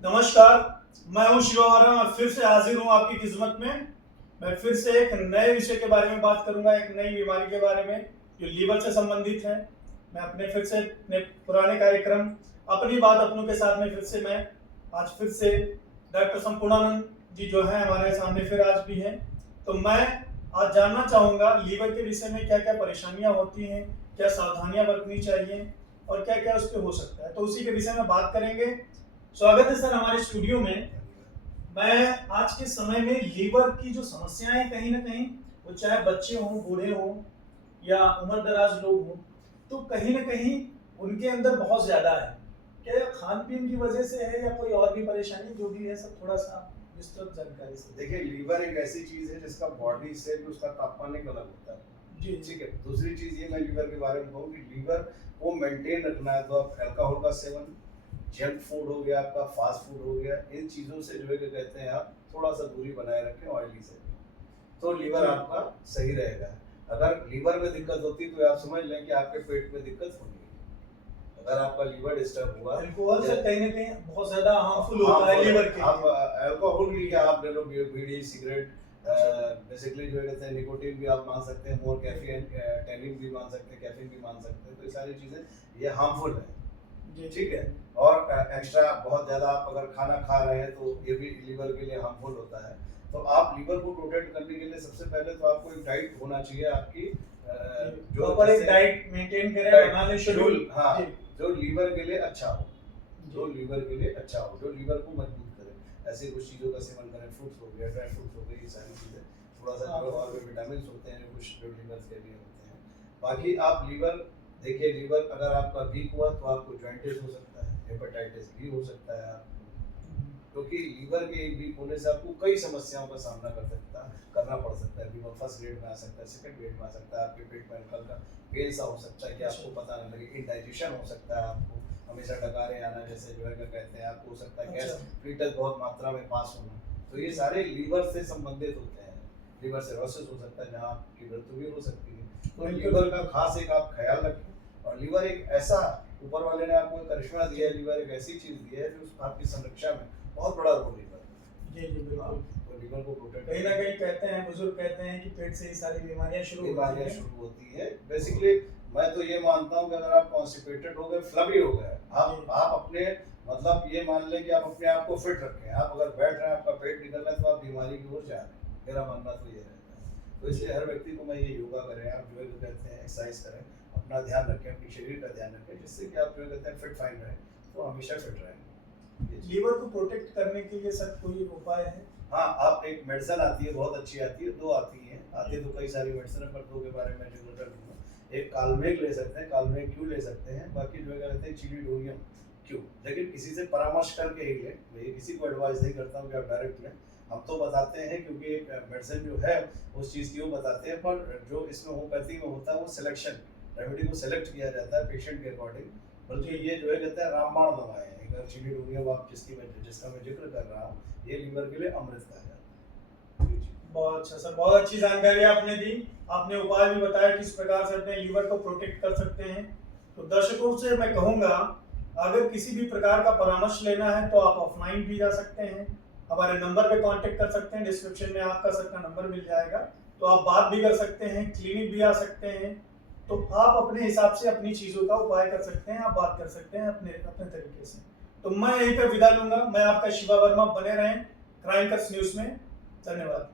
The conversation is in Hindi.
नमस्कार, मैं हूं शिवा वर्मा। मैं फिर से हाजिर हूं आपकी खिदमत में। मैं फिर से एक नए विषय के बारे में बात करूंगा, एक नई बीमारी के बारे में जो लीवर से संबंधित है। मैं अपने पुराने कार्यक्रम अपनी बात अपनों के साथ में मैं आज फिर से डॉक्टर संपूर्णानंद जी जो है हमारे सामने फिर आज भी हैं। तो मैं आज जानना चाहूंगा लीवर के विषय में क्या क्या परेशानियां होती हैं, क्या सावधानियां बरतनी चाहिए और क्या क्या उस पर हो सकता है, तो उसी के विषय में बात करेंगे। स्वागत है सर हमारे स्टूडियो में। मैं आज के समय में लीवर की जो समस्याएं हैं कहीं ना कहीं, वो चाहे बच्चे हों, बूढ़े हों या उम्र दराज लोग हों, तो कहीं ना कहीं उनके अंदर बहुत ज्यादा है। क्या ये खान पीन की वजह से है या कोई और भी परेशानी जो भी है, सब थोड़ा सा विस्तृत जानकारी से। देखिए, लीवर एक ऐसी चीज है जिसका बॉडी से भी उसका तापमान एक अलग होता है। जी ठीक है। दूसरी चीज ये मैं लीवर के बारे में कहूँ कि लीवर को मेंटेन रखना है तो आप अल्कोहल का सेवन, जंक फूड हो गया, आपका फास्ट फूड हो गया, इन चीजों से जो है क्या कहते हैं आप थोड़ा सा दूरी बनाए रखें ऑयली से, तो लीवर आपका सही रहेगा। अगर लीवर में दिक्कत होती तो आप समझ लें कि आपके पेट में दिक्कत होगी। अगर आपका लीवर डिस्टर्ब हुआ, अल्कोहल से कहीं ना कहीं बहुत ज्यादा हार्मफुल होता है लीवर के आप लिए। अल्कोहल भी या आप ले लो बीड़ी सिगरेट, बेसिकली जो कहते हैं निकोटीन भी आप मान सकते हैं, मोर कैफीन टैनिन भी मान सकते हैं, कैफीन भी मान सकते हैं, तो ये सारी चीजें ये हार्मफुल है। ठीक है। और एक्स्ट्रा बहुत ज्यादा आप अगर खाना खा रहे हैं तो ये भी लीवर के लिए हार्मफुल होता है। तो आप लीवर को प्रोटेक्ट करने के लिए सबसे पहले तो आपको एक डाइट होना चाहिए आपकी, जो पर एक डाइट मेंटेन करें, बना ले शेड्यूल। हाँ, जो लीवर के लिए अच्छा हो, जो लीवर के लिए अच्छा हो, जो लीवर को मजबूत करे। ऐसे कुछ चीज़ों का सेवन करें, फ्रूट्स हो गया, ड्राई फ्रूट्स हो गई, ये सारी चीज़ें थोड़ा सा जो और भी विटामिन होते हैं कुछ जो लीवर के लिए होते हैं। बाकी आप लीवर देखिए, लीवर अगर आपका वीक हुआ तो आपको जॉइंटिस हो सकता है, हेपेटाइटिस बी हो सकता है आपको, क्योंकि लीवर के वीक होने से आपको कई समस्याओं का सामना करना पड़ सकता है। लीवर फर्स्ट ग्रेड में आ सकता है, सेकंड ग्रेड में आ सकता है, आपके पेट में हल्का पेन सा हो सकता है कि आपको पता न लगे, इंडाइजेशन हो सकता है, आपको हमेशा डकारे आना, जैसे जो है क्या कहते हैं, आपको हो सकता है गैस फीटस बहुत मात्रा में पास होना, तो ये सारे लीवर से संबंधित होते हैं। लीवर सिरोसिस हो सकता है जहाँ आपकी मृत्यु भी हो सकती है। तो लीवर का खास एक आप ख्याल रखें। और लीवर एक ऐसा, ऊपर वाले ने आपको एक करिश्मा दिया है, लीवर एक ऐसी चीज दी है जो आपकी संरक्षा में बहुत बड़ा रोल लीवर। जी जी बिल्कुल। तो लीवर को प्रोटेक्ट कहीं ना कहीं कहते हैं, बुजुर्ग कहते हैं कि पेट से ही सारी बीमारियां शुरू होती है। बेसिकली मैं तो ये मानता हूँ कि अगर आप कॉन्स्टिपेटेड हो गए, फ्लबी हो गए, आप अपने मतलब ये मान लें कि आप अपने आप को फिट रखें। आप अगर बैठ रहे हैं, आपका पेट निकल रहा है, तो आप बीमारी की ओर जा रहे हैं। मेरा मानना तो ये रहता है। तो इसलिए हर व्यक्ति को मैं ये योगा करें, आप जो है कहते हैं एक्सरसाइज करें, अपना ध्यान रखें, अपने शरीर का ध्यान रखें, जिससे कि आप जो कहते हैं फिट फाइन रहें, तो हमेशा फिट रहेंगे। लीवर को प्रोटेक्ट करने के लिए सर कोई उपाय है? हाँ, आप एक मेडिसिन आती है, बहुत अच्छी आती है, दो आती हैं, आती तो कई सारी मेडिसिन है, पर दो के बारे में जो कर दूंगा। एक कालमेघ ले सकते हैं, कालमेघ क्यू ले सकते हैं, बाकी जो है कहते हैं चिलिडोनियम क्यू, लेकिन किसी से परामर्श करके ही लें। मैं ये किसी को एडवाइस नहीं करता हूँ कि आप डायरेक्ट लें। हम तो बताते हैं क्योंकि एक मेडिसिन जो है उस चीज़ की वो बताते हैं, पर जो इसमें होम्योपैथी में होता है वो सिलेक्शन, रेमेडी को सिलेक्ट किया जाता है पेशेंट के अकॉर्डिंग। बल्कि ये जो है कहते हैं रामबाण दवाएं हैं। अगर चिलिडोनियम आप जिसका मैं जिक्र कर रहा हूँ, ये लीवर के लिए अमृत का है। बहुत अच्छा सर, बहुत अच्छी जानकारी आपने दी। आपने उपाय भी बताया किस प्रकार से अपने लीवर को प्रोटेक्ट कर सकते हैं। तो दर्शकों से मैं कहूँगा, अगर किसी भी प्रकार का परामर्श लेना है तो आप ऑफलाइन भी जा सकते हैं, हमारे नंबर पे कांटेक्ट कर सकते हैं। डिस्क्रिप्शन में आपका सर का नंबर मिल जाएगा, तो आप बात भी कर सकते हैं, क्लिनिक भी आ सकते हैं। तो आप अपने हिसाब से अपनी चीज़ों का उपाय कर सकते हैं, आप बात कर सकते हैं अपने अपने तरीके से। तो मैं यहीं पे विदा लूंगा। मैं आपका शिवा वर्मा, बने रहें क्राइम कट्स न्यूज़ में। धन्यवाद।